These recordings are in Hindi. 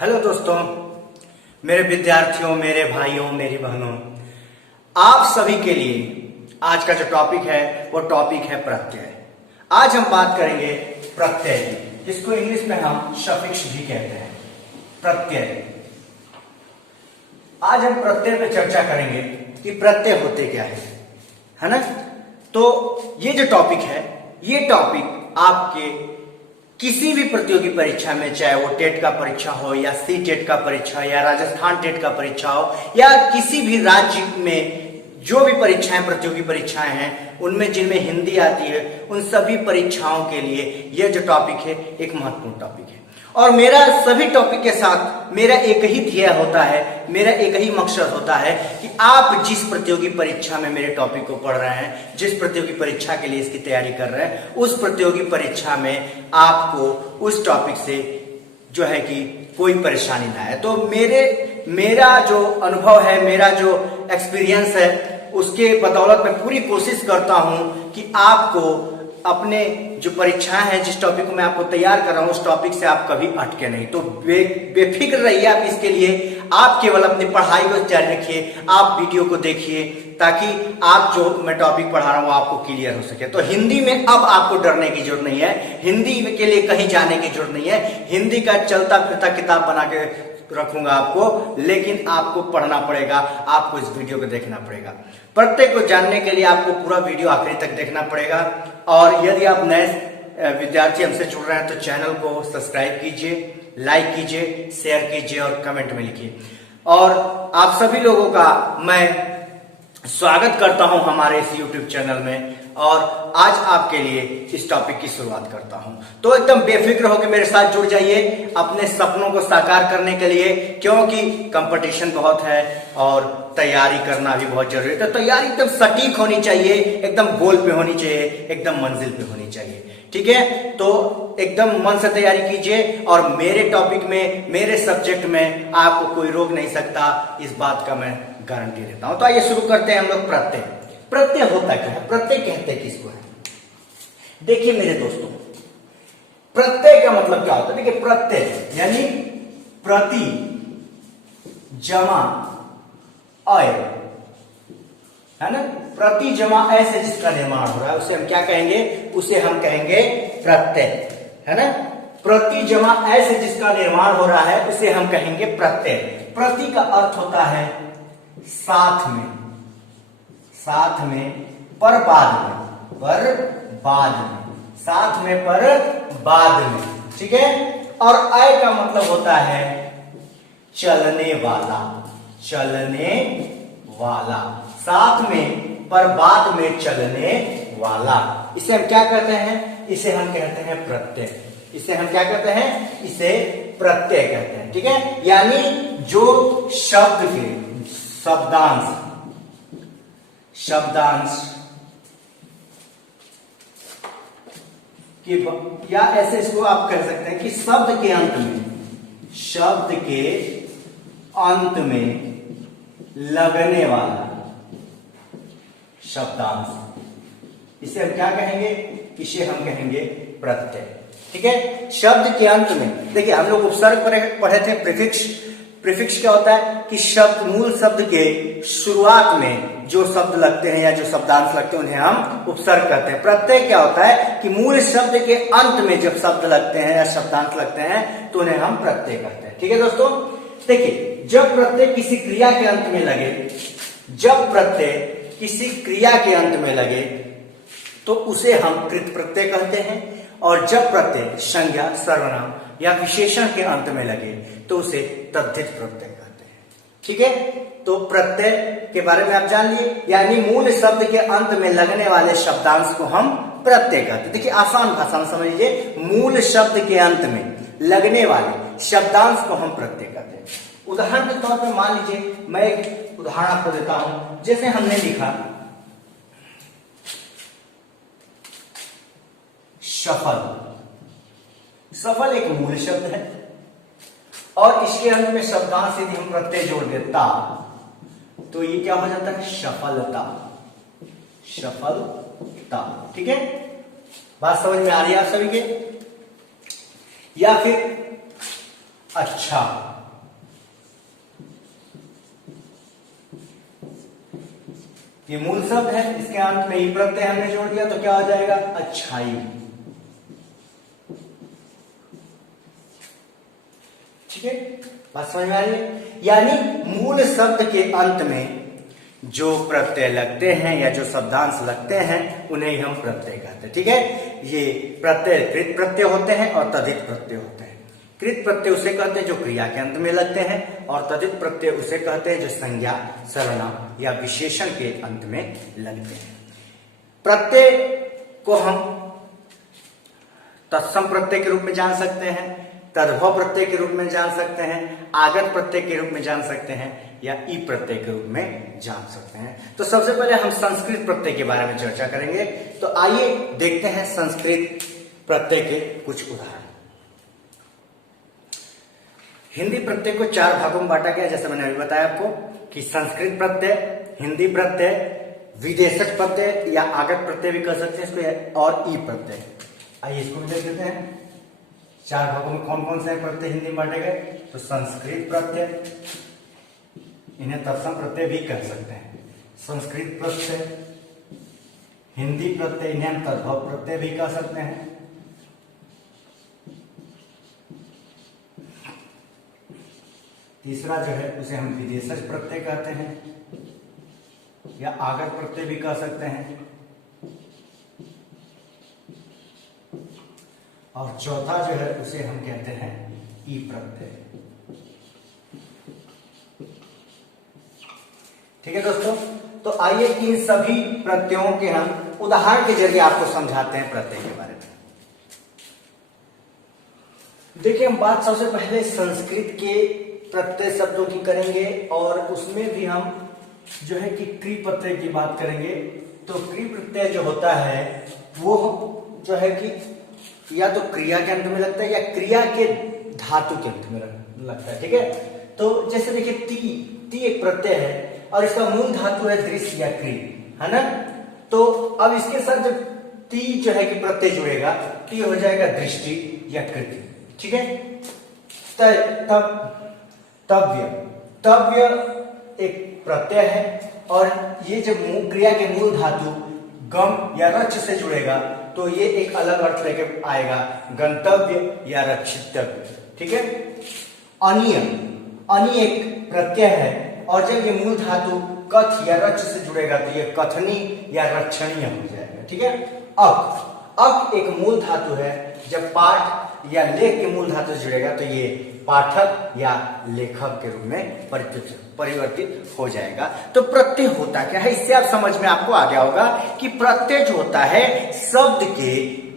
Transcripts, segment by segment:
हेलो दोस्तों, मेरे विद्यार्थियों, मेरे भाइयों, मेरी बहनों, आप सभी के लिए आज का जो टॉपिक है वो टॉपिक है प्रत्यय। आज हम बात करेंगे प्रत्यय की, जिसको इंग्लिश में हम सफिक्स भी कहते हैं। प्रत्यय। आज हम प्रत्यय पे चर्चा करेंगे कि प्रत्यय होते क्या है ना। तो ये जो टॉपिक है, ये टॉपिक आपके किसी भी प्रतियोगी परीक्षा में, चाहे वो टेट का परीक्षा हो या सी टेट का परीक्षा या राजस्थान टेट का परीक्षा हो या किसी भी राज्य में जो भी परीक्षाएं, प्रतियोगी परीक्षाएं हैं, उनमें जिनमें हिंदी आती है, उन सभी परीक्षाओं के लिए यह जो टॉपिक है एक महत्वपूर्ण टॉपिक है। और मेरा सभी टॉपिक के साथ मेरा एक ही ध्येय होता है, मेरा एक ही मकसद होता है कि आप जिस प्रतियोगी परीक्षा में मेरे टॉपिक को पढ़ रहे हैं, जिस प्रतियोगी परीक्षा के लिए इसकी तैयारी कर रहे हैं, उस प्रतियोगी परीक्षा में आपको उस टॉपिक से जो है कि कोई परेशानी ना आए। तो मेरा जो अनुभव है, मेरा जो एक्सपीरियंस है, उसके बदौलत मैं पूरी कोशिश करता हूं कि आपको अपने जो परीक्षाएं हैं, जिस टॉपिक को मैं आपको तैयार कर रहा हूं, उस टॉपिक से आप कभी अटके नहीं। तो बेफिक्र रहिए आप इसके लिए। आप केवल अपनी पढ़ाई को जारी रखिए, आप वीडियो को देखिए, ताकि आप जो मैं टॉपिक पढ़ा रहा हूं आपको क्लियर हो सके। तो हिंदी में अब आपको डरने की जरूरत नहीं है, हिंदी के लिए कहीं जाने की जरूरत नहीं है। हिंदी का चलता फिरता किताब बना के रखूंगा आपको, लेकिन आपको पढ़ना पड़ेगा, आपको इस वीडियो को देखना पड़ेगा। प्रत्यय को जानने के लिए आपको पूरा वीडियो आखिरी तक देखना पड़ेगा। और यदि आप नए विद्यार्थी हमसे जुड़ रहे हैं तो चैनल को सब्सक्राइब कीजिए, लाइक कीजिए, शेयर कीजिए और कमेंट में लिखिए। और आप सभी लोगों का मैं स्वागत करता हूं हमारे इस YouTube चैनल में, और आज आपके लिए इस टॉपिक की शुरुआत करता हूं। तो एकदम बेफिक्र होकर मेरे साथ जुड़ जाइए अपने सपनों को साकार करने के लिए, क्योंकि कंपटीशन बहुत है और तैयारी करना भी बहुत जरूरी है। तो तैयारी एकदम सटीक होनी चाहिए, एकदम गोल पे होनी चाहिए, एकदम मंजिल पे होनी चाहिए। ठीक है, तो एकदम मन से तैयारी कीजिए और मेरे टॉपिक में, मेरे सब्जेक्ट में आपको कोई रोक नहीं सकता, इस बात का मैं गारंटी देता हूं। तो आइए शुरू करते हैं हम लोग प्रत्यय। प्रत्यय होता क्या है? प्रत्यय कहते किसको है? देखिए मेरे दोस्तों, प्रत्यय का मतलब क्या होता है? देखिए, प्रत्यय यानी प्रति जमा अय, है ना। प्रति जमा अय से जिसका निर्माण हो रहा है उसे हम क्या कहेंगे? उसे हम कहेंगे प्रत्यय, है ना। प्रति जमा अय से जिसका निर्माण हो रहा है उसे हम कहेंगे प्रत्यय। प्रति का अर्थ होता है साथ में, साथ में, पर बाद में, पर बाद में, साथ में, पर बाद में। ठीक है। और अय का मतलब होता है चलने वाला, चलने वाला, साथ में पर बाद में चलने वाला। इसे हम क्या कहते हैं? इसे हम कहते हैं प्रत्यय। इसे हम क्या कहते हैं? इसे प्रत्यय कहते हैं। ठीक है। यानी जो शब्द के शब्दांश, शब्दांश कि, या ऐसे इसको आप कह सकते हैं कि शब्द के अंत में, शब्द के अंत में लगने वाला शब्दांश, इसे हम क्या कहेंगे? इसे हम कहेंगे प्रत्यय। ठीक है। शब्द के अंत में, देखिए हम लोग उपसर्ग पढ़े थे, प्रीफिक्स। प्रीफिक्स क्या होता है कि शब्द, मूल शब्द के शुरुआत में जो शब्द लगते हैं या जो शब्दांश लगते हैं उन्हें हम उपसर्ग कहते हैं। प्रत्यय क्या होता है कि मूल शब्द के अंत में जब शब्द लगते हैं या शब्दांश लगते हैं तो उन्हें हम प्रत्यय कहते हैं। ठीक है दोस्तों। देखिए, जब प्रत्यय किसी क्रिया के अंत में लगे, जब प्रत्यय किसी क्रिया के अंत में लगे तो उसे हम कृत प्रत्यय कहते हैं, और जब प्रत्यय संज्ञा, सर्वनाम या विशेषण के अंत में लगे तो उसे तद्धित प्रत्यय कहते हैं। ठीक है। तो प्रत्यय के बारे में आप जान लिए, यानी मूल शब्द के अंत में लगने वाले शब्दांश को हम प्रत्यय कहते हैं। देखिए, आसान भाषा में समझ लीजिए, मूल शब्द के अंत में लगने वाले शब्दांश को हम प्रत्यय कहते हैं। उदाहरण के तौर पर मान लीजिए, मैं एक उदाहरण आपको देता हूं। जैसे हमने लिखा सफल। सफल एक मूल शब्द है और इसके अंत में शब्दांश यदि हम प्रत्यय जोड़ देता तो ये क्या हो जाता है? सफलता, सफलता। ठीक है, बात समझ में आ रही है आप सभी के? या फिर अच्छा। ये मूल शब्द है, इसके अंत में ई प्रत्यय हमने जोड़ दिया तो क्या हो जाएगा? अच्छाई। ठीक है, बात समझ में आ रही है? यानी मूल शब्द के अंत में जो प्रत्यय लगते हैं या जो शब्दांश लगते हैं उन्हें हम प्रत्यय कहते हैं। ठीक है, ये प्रत्यय कृत प्रत्यय होते हैं और तद्धित प्रत्यय होते हैं। कृत प्रत्यय उसे कहते हैं जो क्रिया के अंत में लगते हैं, और तद्धित प्रत्यय उसे कहते हैं जो संज्ञा, सर्वनाम या विशेषण के अंत में लगते हैं। प्रत्यय को हम तत्सम प्रत्यय के रूप में जान सकते हैं, तद्भव प्रत्यय के रूप में जान सकते हैं, आगत प्रत्यय के रूप में जान सकते हैं, या ई प्रत्यय के रूप में जान सकते हैं। तो सबसे पहले हम संस्कृत प्रत्यय के बारे में चर्चा करेंगे। तो आइए देखते हैं संस्कृत प्रत्यय के कुछ उदाहरण। हिंदी प्रत्यय को 4 भागों में बांटा गया, जैसे मैंने अभी बताया आपको कि संस्कृत प्रत्यय, हिंदी प्रत्यय, विदेशक प्रत्यय या आगत प्रत्यय भी कह सकते हैं इसको, और ई प्रत्यय। आइए इसको भी देख लेते हैं। 4 भागों में कौन कौन से प्रत्यय हिंदी में बांटे गए? तो संस्कृत प्रत्यय, इन्हें तत्सम प्रत्यय भी कह सकते हैं। संस्कृत प्रत्यय, हिंदी प्रत्यय, इन्हें हम तद्भव प्रत्यय भी कह सकते हैं। तीसरा जो है उसे हम विदेशज प्रत्यय कहते हैं या आगत प्रत्यय भी कह सकते हैं। और चौथा जो है उसे हम कहते हैं ई प्रत्यय। ठीक है दोस्तों, तो आइए इन सभी प्रत्ययों के हम उदाहरण के जरिए आपको समझाते हैं प्रत्यय के बारे में। देखिए, हम बात सबसे पहले संस्कृत के प्रत्यय शब्दों की करेंगे और उसमें भी हम जो है कि क्री प्रत्यय की बात करेंगे। तो क्री प्रत्यय जो होता है वो जो है कि या तो क्रिया के अंत में लगता है या क्रिया के धातु के अंत में लगता है। ठीक है, तो जैसे देखिए ती एक प्रत्यय है और इसका मूल धातु है दृश्य या क्री, है ना। तो अब इसके साथ जब ती जो है कि प्रत्यय जुड़ेगा तो ये हो जाएगा दृष्टि या कृति। ठीक है, तब तव्य एक प्रत्यय है और ये जब क्रिया के मूल धातु गम या रक्ष से जुड़ेगा तो ये एक अलग अर्थ लेके आएगा, गंतव्य या रक्षितव्य। ठीक है, अनीय एक प्रत्यय है और जब ये मूल धातु कथ या रक्ष से जुड़ेगा तो ये कथनी या रक्षणीय हो जाएगा। ठीक है, अक एक मूल धातु है, जब पाठ या लेख के मूल धातु से जुड़ेगा तो ये पाठक या लेखक के रूप में परिवर्तित हो जाएगा। तो प्रत्यय होता क्या है, इससे आप समझ में आपको आ गया होगा कि प्रत्यय जो होता है शब्द के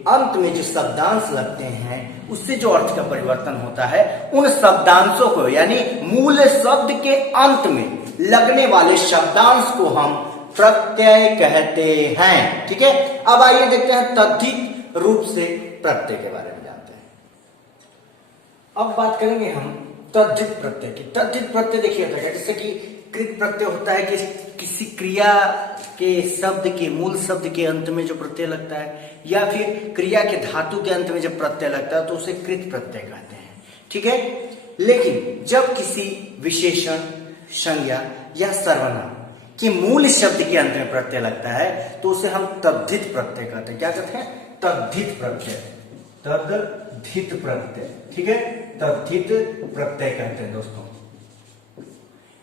अंत में जो शब्दांश लगते हैं उससे जो अर्थ का परिवर्तन होता है, उन शब्दांशों को यानी मूल शब्द के अंत में लगने वाले शब्दांश को हम प्रत्यय कहते हैं। ठीक है, अब आइए देखते हैं तद्धित रूप से प्रत्यय के बारे में जानते हैं। अब बात करेंगे हम तद्धित प्रत्यय की। तद्धित प्रत्यय देखिए होता है जैसे कि कृत प्रत्यय होता है कि किसी क्रिया के शब्द के मूल शब्द के अंत में जो प्रत्यय लगता है या फिर क्रिया के धातु के अंत में जब प्रत्यय लगता है तो उसे कृत प्रत्यय कहते हैं। ठीक है, लेकिन जब किसी विशेषण, संज्ञा या सर्वनाम कि मूल शब्द के अंत में प्रत्यय लगता है तो उसे हम तद्धित प्रत्यय कहते हैं। क्या कहते हैं? तद्धित प्रत्यय, तद्धित प्रत्यय। ठीक है, तद्धित प्रत्यय कहते हैं दोस्तों।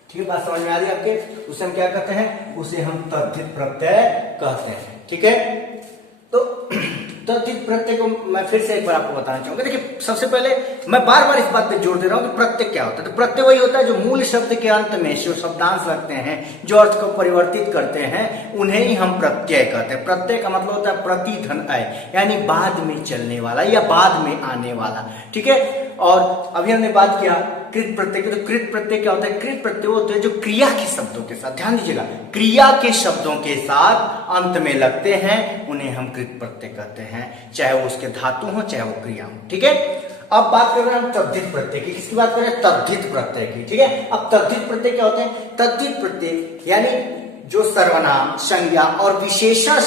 ठीक है, बात समझ में आ रही है आपके? उसे हम क्या कहते हैं? उसे हम तद्धित प्रत्यय कहते हैं। ठीक है, तो तद्धित प्रत्यय को मैं फिर से एक बार आपको बताना चाहूंगा। देखिए, सबसे पहले मैं बार बार इस बात पे जोर दे रहा हूं कि प्रत्यय क्या होता है। तो प्रत्यय वही होता है जो मूल शब्द के अंत में जो शब्दांश लगते हैं, जो अर्थ को परिवर्तित करते हैं, उन्हें ही हम प्रत्यय कहते हैं। प्रत्यय का मतलब होता है प्रति धन अय, यानी बाद में चलने वाला या बाद में आने वाला। ठीक है, और अभी हमने बात किया कृत प्रत्यय की। तो कृत प्रत्यय क्या होता है? कृत प्रत्यय होते हैं जो क्रिया के शब्दों के साथ, ध्यान दीजिएगा, क्रिया के शब्दों के साथ अंत में लगते हैं, उन्हें हम कृत प्रत्यय कहते हैं, चाहे वो उसके धातु हो चाहे वो क्रिया हो। ठीक है, अब बात कर रहे हैं हम तद्धित प्रत्यय की। किसकी बात कर रहे हैं? तद्धित प्रत्यय की। ठीक है, अब तद्धित प्रत्यय क्या होते हैं? तद्धित प्रत्यय यानी जो सर्वनाम, संज्ञा और विशेषण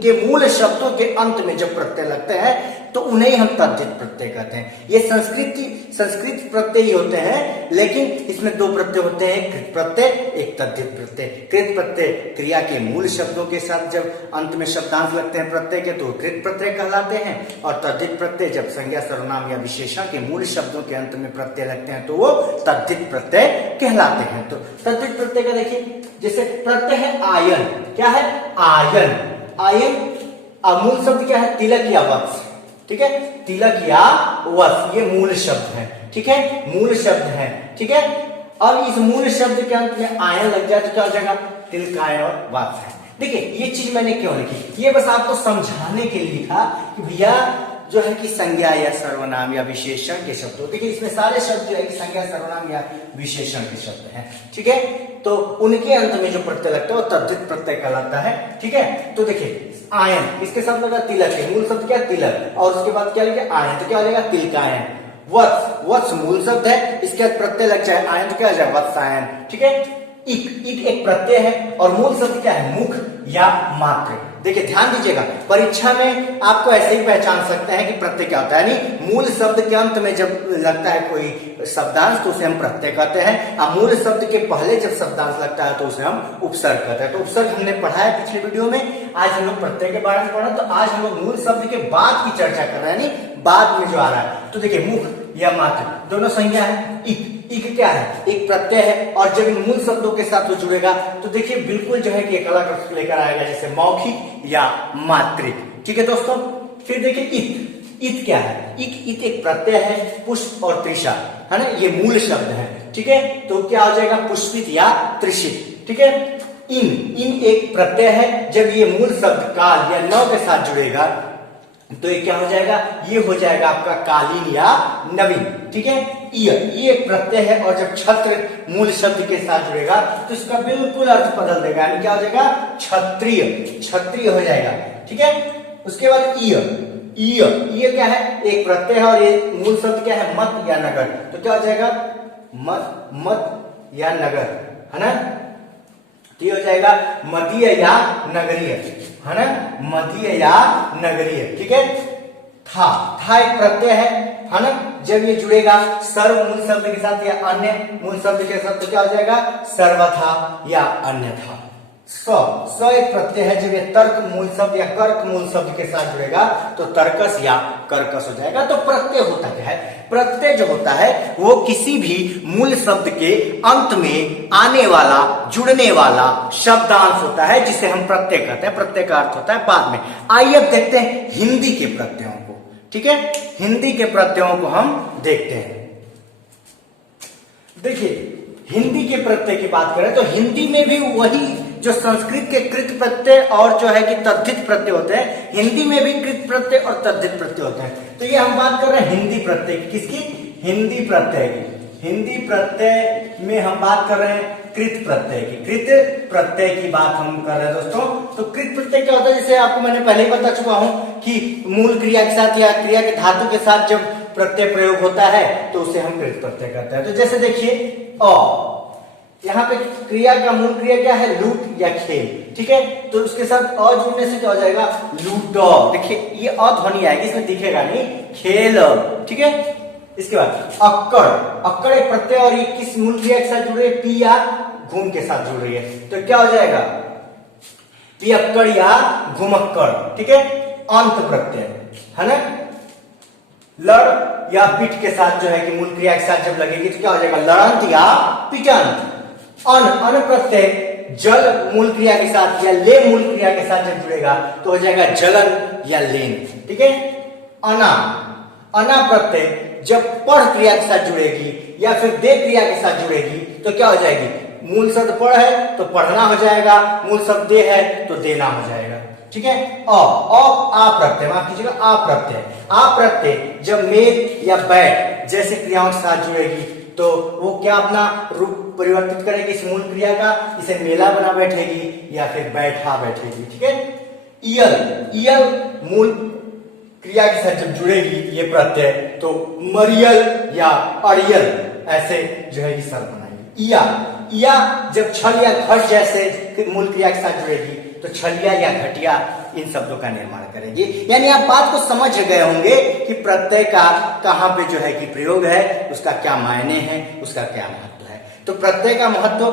के मूल शब्दों के अंत में जब प्रत्यय लगते हैं तो उन्हें ही हम तद्धित प्रत्यय कहते हैं। ये संस्कृत प्रत्यय ही होते हैं, लेकिन इसमें दो प्रत्यय होते हैं, कृत प्रत्यय, एक तद्धित प्रत्यय। कृत प्रत्यय क्रिया के मूल शब्दों के साथ जब अंत में शब्दांश लगते हैं प्रत्यय के तो कृत प्रत्यय कहलाते हैं, और तद्धित प्रत्यय जब संज्ञा सर्वनाम या विशेषण के मूल शब्दों के अंत में प्रत्यय लगते हैं तो वो तद्धित प्रत्यय कहलाते हैं। तो तद्धित प्रत्यय का देखिए, जैसे प्रत्यय है आयन, क्या है आयन, आयन मूल शब्द क्या है तिलक या वत्स, ठीक है, तिलक या वत्स ये मूल शब्द है, ठीक है, मूल शब्द है, ठीक है। अब इस मूल शब्द के अंत में आयन लग जाए तो क्या हो जाएगा, तिलकायन और वत्स है। देखिए ये चीज मैंने क्यों लिखी, ये बस आपको समझाने के लिए था कि भैया जो है कि संज्ञा या सर्वनाम या विशेषण के शब्द हो, देखिए इसमें सारे शब्द जो है कि संज्ञा सर्वनाम या विशेषण के शब्द हैं, ठीक है, तो उनके अंत में जो प्रत्यय लगता है वो तद्धित प्रत्यय कहलाता है, ठीक है। तो देखिए आयन, इसके साथ लगा तिलक है, मूल शब्द क्या तिलक, और उसके बाद क्या लिखा आयन, तो क्या हो जाएगा तिलकायन। वत्स, वत्स मूल शब्द है, इसके बाद प्रत्यय लग जाए आयन तो क्या हो जाएगा वत्सायन, ठीक है। इक एक प्रत्यय है और मूल शब्द क्या है मुख या मात्र। देखिए ध्यान दीजिएगा, परीक्षा में आपको ऐसे ही पहचान सकते हैं कि प्रत्यय क्या होता है, यानी मूल शब्द के अंत में जब लगता है कोई शब्दांश तो उसे हम प्रत्यय कहते हैं, और मूल शब्द के पहले जब शब्दांश लगता है तो उसे हम उपसर्ग कहते हैं। तो उपसर्ग हमने पढ़ा है पिछले वीडियो में, आज हम लोग प्रत्यय के बारे में पढ़ा, तो आज हम लोग मूल शब्द के बाद की चर्चा कर रहे हैं, यानी बाद में जो आ रहा है। तो देखिए मुख या मात्र दोनों संज्ञा है, इक क्या है एक प्रत्यय है, और जब इन मूल शब्दों के साथ वो जुड़ेगा तो देखिए बिल्कुल जो है कि एक अलग अर्थ लेकर आएगा, जैसे मौखिक या मात्रिक, ठीक है दोस्तों। फिर देखिए इत क्या है, इत एक प्रत्यय है, पुष्प और त्रिषा है ना, ये मूल शब्द है, ठीक है, तो क्या हो जाएगा पुष्पित या त्रिषित, ठीक है। इन एक प्रत्यय है, जब ये मूल शब्द काल या नव के साथ जुड़ेगा तो ये क्या हो जाएगा, ये हो जाएगा आपका कालीन या नवीन, ठीक है। ये एक प्रत्यय है, और जब छत्र मूल शब्द के साथ जुड़ेगा तो इसका बिल्कुल अर्थ बदल देगा, यानी क्या हो जाएगा क्षत्रिय, क्षत्रिय हो जाएगा, ठीक है। उसके बाद ये क्या है एक प्रत्यय है, और ये मूल शब्द क्या है मत या नगर, तो क्या हो जाएगा मत या नगर, है ना, तो ये हो जाएगा मदीय या नगरीय, है ना, मदीय या नगरीय, ठीक है। था एक प्रत्यय है ना, जब ये जुड़ेगा सर्व मूल शब्द के साथ या अन्य मूल शब्द के साथ तो क्या हो जाएगा सर्वथा या अन्यथा। स एक प्रत्यय है, जब ये तर्क मूल शब्द या कर्क मूल शब्द के साथ जुड़ेगा तो तर्कस या कर्कस हो जाएगा। तो प्रत्यय होता क्या है, प्रत्यय जो होता है वो किसी भी मूल शब्द के अंत में आने वाला जुड़ने वाला शब्दांश होता है, जिसे हम प्रत्यय कहते हैं। प्रत्यय का अर्थ होता है बाद में। आइए अब देखते हैं हिंदी के प्रत्ययों को, ठीक है, हिंदी के प्रत्ययों को हम देखते हैं। देखिए हिंदी के प्रत्यय की बात करें तो हिंदी में भी वही जो संस्कृत के कृत प्रत्यय और जो है कि तद्धित प्रत्यय होते हैं, हिंदी में भी कृत प्रत्यय और तद्धित प्रत्यय होते हैं। तो ये हम बात कर रहे हैं हिंदी प्रत्यय की, किसकी, हिंदी प्रत्यय की। हिंदी प्रत्यय में हम बात कर रहे हैं कृत प्रत्यय की, कृत प्रत्यय की बात हम कर रहे हैं दोस्तों। तो कृत प्रत्यय क्या होता है, जैसे आपको मैंने पहले ही बता चुका हूं कि मूल क्रिया के साथ या क्रिया के धातु के साथ जब प्रत्यय प्रयोग होता है तो उसे हम कृत प्रत्यय कहते हैं। तो जैसे देखिए अ, यहाँ पे क्रिया का मूल क्रिया क्या है, लूट या खेल, ठीक है, तो उसके साथ अ जुड़ने से क्या हो जाएगा लूटो। देखिए ये अ ध्वनि आएगी, इसमें दिखेगा नहीं, खेल, ठीक है। इसके बाद अक्कड़, अक्कड़ एक प्रत्यय और ये किस मूल क्रिया के साथ जुड़ रही है, पी या घूम के साथ जुड़ रही है, तो क्या हो जाएगा पियक्कड़ या घुमक्कड़, ठीक है, अंत प्रत्यय, है ना। लड़ या पिट के साथ जो है कि मूल क्रिया के साथ जब लगेगी तो क्या हो जाएगा लड़ंत या पिटंत। अन प्रत्यय जल मूल क्रिया के साथ या ले मूल क्रिया के साथ जब जुड़ेगा तो हो जाएगा जलन या लेन, ठीक है। अना प्रत्यय जब पढ़ क्रिया के साथ जुड़ेगी या फिर दे क्रिया के साथ जुड़ेगी तो क्या हो जाएगी, मूल शब्द पढ़ है तो पढ़ना हो जाएगा, मूल शब्द दे है तो देना हो जाएगा, ठीक है। आ प्रत्यय, माफ कीजिएगा आ प्रत्यय, आ प्रत्यय जब मेल या बैठ जैसे क्रियाओं के साथ जुड़ेगी तो वो क्या अपना रूप परिवर्तित करेगी इस मूल क्रिया का, इसे मेला बना बैठेगी या फिर बैठा बैठेगी, ठीक है। इयल मूल क्रिया के साथ जब जुड़ेगी ये प्रत्यय तो मरियल या अड़ियल ऐसे जो है शब्द बनाएगी। इया जब छल या घट जैसे मूल क्रिया के साथ जुड़ेगी तो छलिया या घटिया इन शब्दों का निर्माण करेगी। यानी आप बात को समझ गए होंगे कि प्रत्यय का कहां पे जो है कि प्रयोग है, उसका क्या मायने हैं, उसका क्या महत्व है। तो प्रत्यय का महत्व,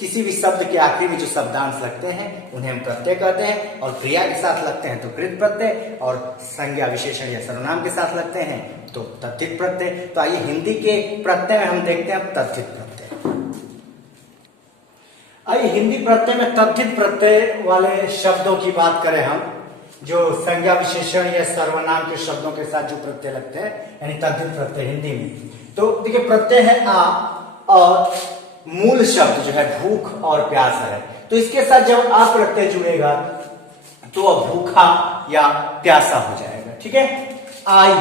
किसी भी शब्द के आखिरी में जो शब्दांश लगते हैं उन्हें हम प्रत्यय कहते हैं, और क्रिया के साथ लगते हैं तो कृत प्रत्यय, और संज्ञा विशेषण या सर्वनाम के साथ लगते हैं तो तद्धित प्रत्यय। तो आइए हिंदी के प्रत्यय में हम देखते हैं तद्धित प्रत्यय। आइए हिंदी प्रत्यय में तद्धित प्रत्यय वाले शब्दों की बात करें हम, जो संज्ञा विशेषण या सर्वनाम के शब्दों के साथ जो प्रत्यय लगते हैं, यानी तद्धित प्रत्यय हिंदी में। तो देखिए प्रत्यय है आ, और मूल शब्द जो है भूख और प्यास है, तो इसके साथ जब आ प्रत्यय जुड़ेगा तो वह भूखा या प्यासा हो जाएगा। ठीक है, आई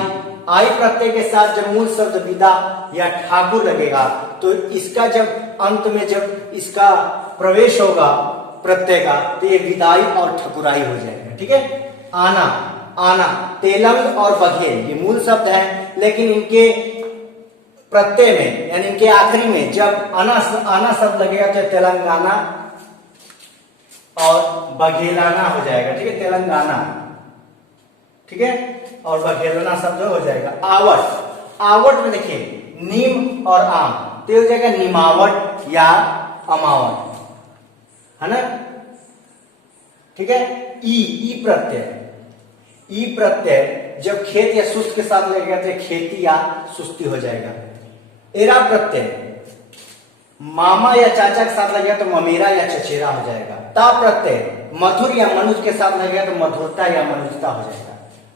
प्रत्यय के साथ जब मूल शब्द विदा या ठाकुर लगेगा तो इसका जब अंत में जब इसका प्रवेश होगा प्रत्यय का तो ये विदाई और ठकुराई हो जाएगा। ठीक है, आना, तेलंग और बघेल ये मूल शब्द हैं, लेकिन इनके प्रत्यय में यानी इनके आखिरी में जब आना शब्द लगेगा तो तेलंगाना और बघेलाना हो जाएगा। ठीक है, तेलंगाना, ठीक है, और बघेलना शब्द हो जाएगा। आवट में देखिए नीम और आम तो हो जाएगा निमावट या अमावट, है ना। ठीक है, ई प्रत्यय जब खेत या सुस्त के साथ लगेगा तो खेती या सुस्ती हो जाएगा। एरा प्रत्यय मामा या चाचा के साथ लगेगा तो ममेरा या चचेरा हो जाएगा। ता प्रत्यय मधुर या मनुज के साथ लगेगा तो मधुरता या मनुजता हो जाएगा।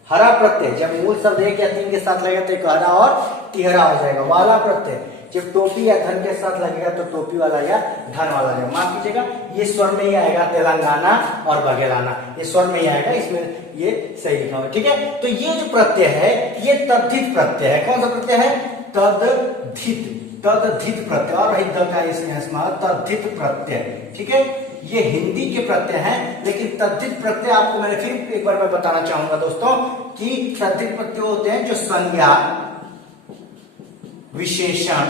हरा प्रत्यय जब मूल शब्द एक या तीन के साथ लगेगा तो एक हरा और तिहरा हो जाएगा। वाला प्रत्यय जब टोपी या धन के साथ लगेगा तो टोपी वाला या धन वाला जाएगा। माफ कीजिएगा, ये स्वर में ही आएगा, तेलंगाना और बघेलाना ये स्वर में ही आएगा, इसमें ये सही लिखा होगा। ठीक है, तो ये जो प्रत्यय है ये तद्धित प्रत्यय है। कौन सा प्रत्यय है? तद्धित प्रत्यय, और वही द का इसमें तद्धित प्रत्यय। ठीक है, ये हिंदी के प्रत्यय हैं, लेकिन तद्धित प्रत्यय आपको मैंने फिर एक बार मैं बताना चाहूंगा दोस्तों कि तद्धित प्रत्यय होते हैं जो संज्ञा विशेषण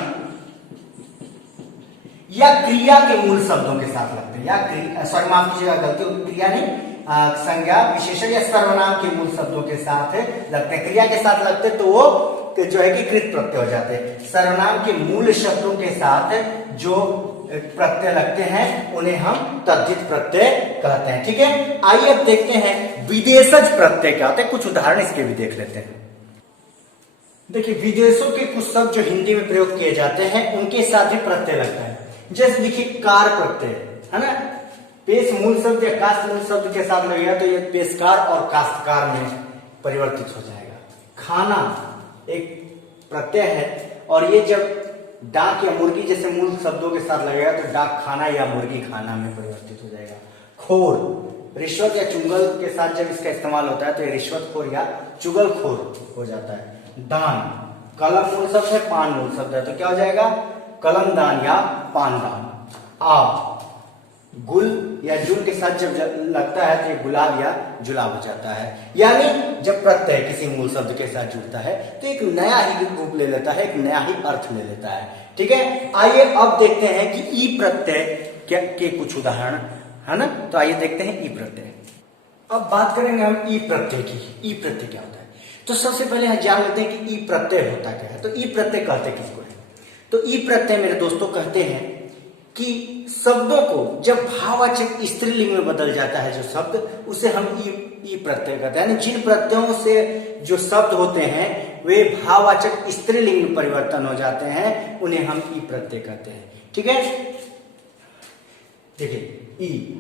या क्रिया के मूल शब्दों के साथ लगते हैं, या सॉरी माफ कीजिएगा गलती, क्रिया नहीं, संज्ञा विशेषण या सर्वनाम के मूल शब्दों के साथ लगते हैं। क्रिया के साथ लगते तो वो जो है कि कृत प्रत्यय हो जाते हैं। सर्वनाम के मूल शब्दों के साथ जो प्रत्यय लगते हैं उन्हें हम तद्धित प्रत्यय कहते हैं। ठीक है, आइए अब देखते हैं विदेशज प्रत्यय क्या होते हैं, कुछ उदाहरण इसके भी देख लेते हैं। देखिए विदेशों के कुछ शब्द जो हिंदी में प्रयोग किए जाते हैं उनके साथ ही प्रत्यय लगता है। जैसे देखिए कार प्रत्यय, है ना, पेश मूल शब्द या कास्ट मूल शब्द के साथ लगेगा तो ये पेशकार और काश्तकार में परिवर्तित हो जाएगा। खाना एक प्रत्यय है, और ये जब डाक या मुर्गी जैसे मूल शब्दों के साथ लगेगा तो डाक खाना या मुर्गी खाना में परिवर्तित हो जाएगा। खोर रिश्वत या चुंगल के साथ जब इसका इस्तेमाल होता है तो ये रिश्वतखोर या चुगलखोर हो जाता है। दान कलम मूल शब्द है, पान मूल शब्द है, तो क्या हो जाएगा? कलम दान या पान दान। आब गुल या जुल के साथ जब लगता है तो ये गुलाब या जुलाब हो जाता है। यानी जब प्रत्यय किसी मूल शब्द के साथ जुड़ता है तो एक नया ही रूप ले लेता है, एक नया ही अर्थ ले लेता है। ठीक है, आइए अब देखते हैं कि ई प्रत्यय के कुछ उदाहरण, है ना। तो आइए देखते हैं ई प्रत्यय। अब बात करेंगे हम ई प्रत्यय की। ई प्रत्यय क्या होता है? तो सबसे पहले हम जान लेते हैं कि ई प्रत्यय होता क्या है। तो ई प्रत्यय कहते किसको है? तो ई प्रत्यय मेरे दोस्तों कहते हैं कि शब्दों को जब भाववाचक स्त्रीलिंग में बदल जाता है जो शब्द, उसे हम ई प्रत्यय कहते हैं। यानी जिन प्रत्ययों से जो शब्द होते हैं वे भाववाचक स्त्रीलिंग में परिवर्तन हो जाते हैं, उन्हें हम ई प्रत्यय कहते हैं। ठीक है, देखिए ई,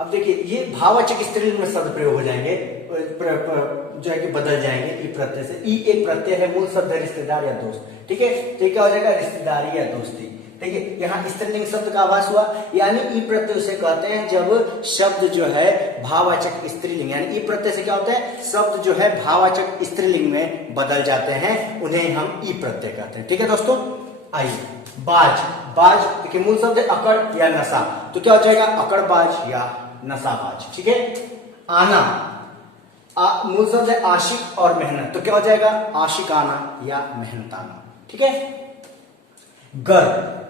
अब देखिए ये भाववाचक स्त्रीलिंग में शब्द प्रयोग हो जाएंगे, जो है कि बदल जाएंगे ई प्रत्यय से। ई एक प्रत्यय है, मूल शब्द है रिश्तेदार या दोस्त। ठीक है, तो क्या हो जाएगा? रिश्तेदारी या दोस्ती। ठीक है, यहाँ स्त्रीलिंग शब्द का आभास हुआ, यानी ई प्रत्यय उसे कहते हैं जब शब्द जो है भाववाचक स्त्रीलिंग, यानी ई प्रत्यय से क्या होता है? शब्द जो है भाववाचक स्त्रीलिंग में बदल जाते हैं, उन्हें हम ई प्रत्यय कहते हैं। ठीक है दोस्तों, आइए बाज देखिए मूल शब्द है अकड़ या नशा, तो क्या हो जाएगा? अकड़बाज या नशाबाज। ठीक है, आना मूल शब्द है आशिक और मेहनत, तो क्या हो जाएगा? आशिकाना या मेहनताना। ठीक है, गर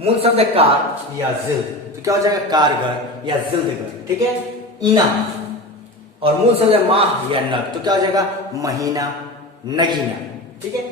मूल शब्द है कार या जिल्द, तो क्या हो जाएगा? कारगर या जिल्दगर। ठीक है, इना और मूल शब्द है माह या नग, तो क्या हो जाएगा महीना, नगीना। ठीक है,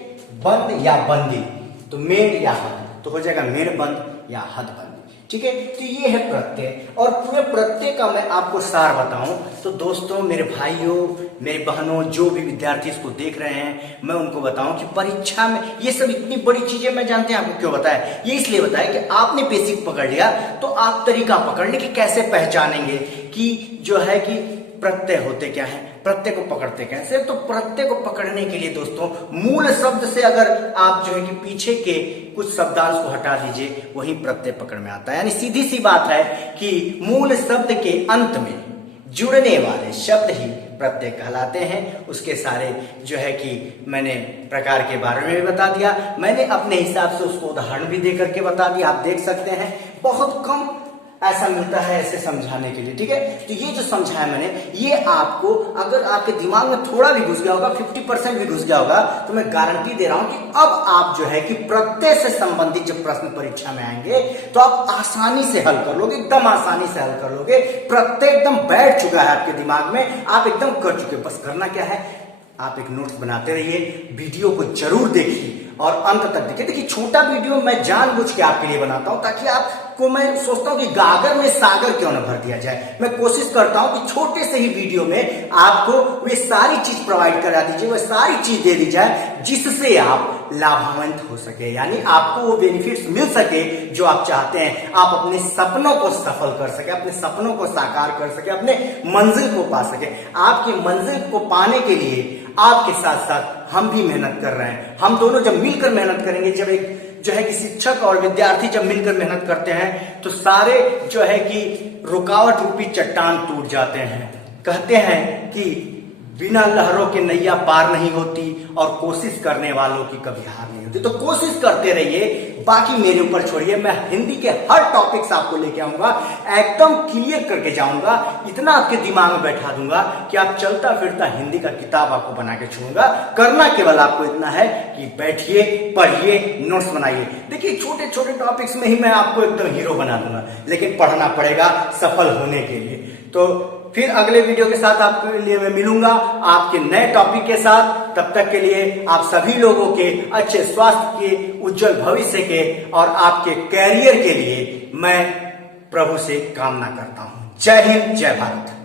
बंद या बंदी, तो मेड़ या हद, तो हो जाएगा मेड़ बंद या हद बंदी। ठीक है, तो ये है प्रत्यय। और पूरे प्रत्यय का मैं आपको सार बताऊं तो दोस्तों, मेरे भाइयों, मेरे बहनों, जो भी विद्यार्थी इसको देख रहे हैं, मैं उनको बताऊं कि परीक्षा में ये सब इतनी बड़ी चीजें मैं जानते हैं आपको क्यों बताया, ये इसलिए बताया कि आपने बेसिक पकड़ लिया तो आप तरीका पकड़ने की कैसे पहचानेंगे कि जो है कि प्रत्यय होते क्या है, प्रत्यय को पकड़ते कैसे। तो प्रत्यय को पकड़ने के लिए दोस्तों, मूल शब्द से अगर आप जो है कि पीछे के कुछ शब्दांश को हटा दीजिए, वही प्रत्यय पकड़ में आता है। यानी सीधी सी बात है कि मूल शब्द के अंत में जुड़ने वाले शब्द ही प्रत्यय कहलाते हैं। उसके सारे जो है कि मैंने प्रकार के बारे में भी बता दिया, मैंने अपने हिसाब से उसको उदाहरण भी दे करके बता दिया, आप देख सकते हैं। बहुत कम ऐसा मिलता है ऐसे समझाने के लिए। ठीक है, तो ये जो समझाया मैंने, ये आपको अगर आपके दिमाग में थोड़ा भी घुस गया होगा, 50% भी घुस गया होगा, तो मैं गारंटी दे रहा हूं कि अब आप जो है कि प्रत्यय से संबंधित जब प्रश्न परीक्षा में आएंगे तो आप आसानी से हल कर लोगे, एकदम आसानी से हल कर लोगे। प्रत्यय एकदम बैठ चुका है आपके दिमाग में, आप एकदम कर चुके। बस करना क्या है, आप एक नोट्स बनाते रहिए, वीडियो को जरूर देखिए और अंत तक देखिए। देखिए, छोटा वीडियो मैं जानबूझ के आपके लिए बनाता हूं ताकि आपको, मैं सोचता हूं कि गागर में सागर क्यों ना भर दिया जाए। मैं कोशिश करता हूं कि छोटे से ही वीडियो में आपको वे सारी चीज प्रोवाइड करा दीजिए, वह सारी चीज दे दी जाए जिससे आप लाभान्वित हो सके, यानी आपको वो बेनिफिट्स मिल सके जो आप चाहते हैं। आप अपने सपनों को सफल कर सके, अपने सपनों को साकार कर सके, अपने मंजिल को पा सके। आपकी मंजिल को पाने के लिए आपके साथ साथ हम भी मेहनत कर रहे हैं। हम दोनों जब मिलकर मेहनत करेंगे, जब एक जो है कि शिक्षक और विद्यार्थी जब मिलकर मेहनत करते हैं तो सारे जो है कि रुकावट रूपी चट्टान टूट जाते हैं। कहते हैं कि बिना लहरों के नैया पार नहीं होती और कोशिश करने वालों की कभी हार नहीं होती। तो कोशिश करते रहिए, बाकी मेरे ऊपर छोड़िए। मैं हिंदी के हर टॉपिक्स आपको लेके आऊंगा, एकदम क्लियर करके जाऊंगा, इतना आपके दिमाग में बैठा दूंगा कि आप चलता फिरता हिंदी का किताब आपको बना के छोड़ूंगा। करना केवल आपको इतना है कि बैठिए, पढ़िए, नोट्स बनाइए। देखिए, छोटे छोटे टॉपिक्स में ही मैं आपको एकदम हीरो बना दूंगा, लेकिन पढ़ना पड़ेगा सफल होने के लिए। तो फिर अगले वीडियो के साथ आपके लिए मैं मिलूंगा आपके नए टॉपिक के साथ। तब तक के लिए आप सभी लोगों के अच्छे स्वास्थ्य के, उज्जवल भविष्य के और आपके कैरियर के लिए मैं प्रभु से कामना करता हूं। जय हिंद, जय भारत।